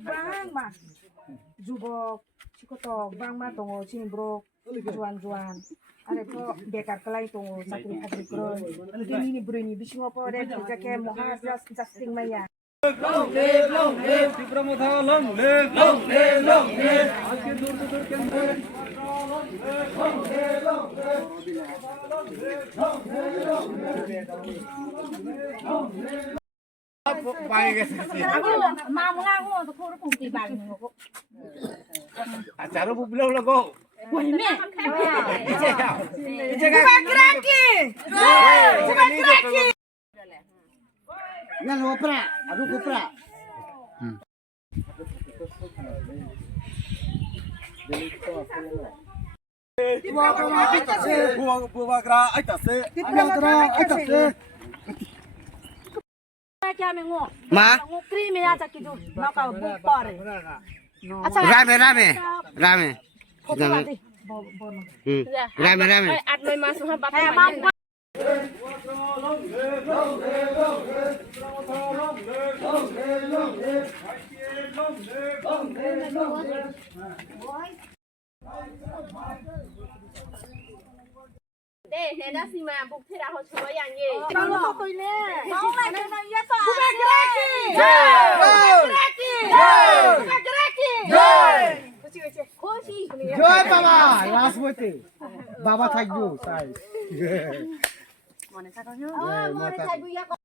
bang mah. Jubok, sikotok bang mah tongo cimbrok, juan. Ada kok bekar kelai tongo sakri pabrik kron. Ini bruni bisi ngopo deh kerja ke mohas justing maya. long live Tipramatha long live আজকে দূর কেন্দ্রে পায়ে গেছে মা মুলা গো তো খোর কুটি বালি গো আচারো বুবলে হলো গো কইমে Yan opera, aduh opera. Buagra aitase. Kya me ngo Ma, ngo kri me acha ki du na ka bu pare acha rame. photo lati Rame. 8-9 মাস হ্যাঁ বাপ দে হেডা সীমা বুক ফেরা হচ্ছে young gay Kalau to koi ne mau lai na ya to Khoshi Joy Baba, last bote. Baba থাকবো তাই। mone sa ko mone sa bu ya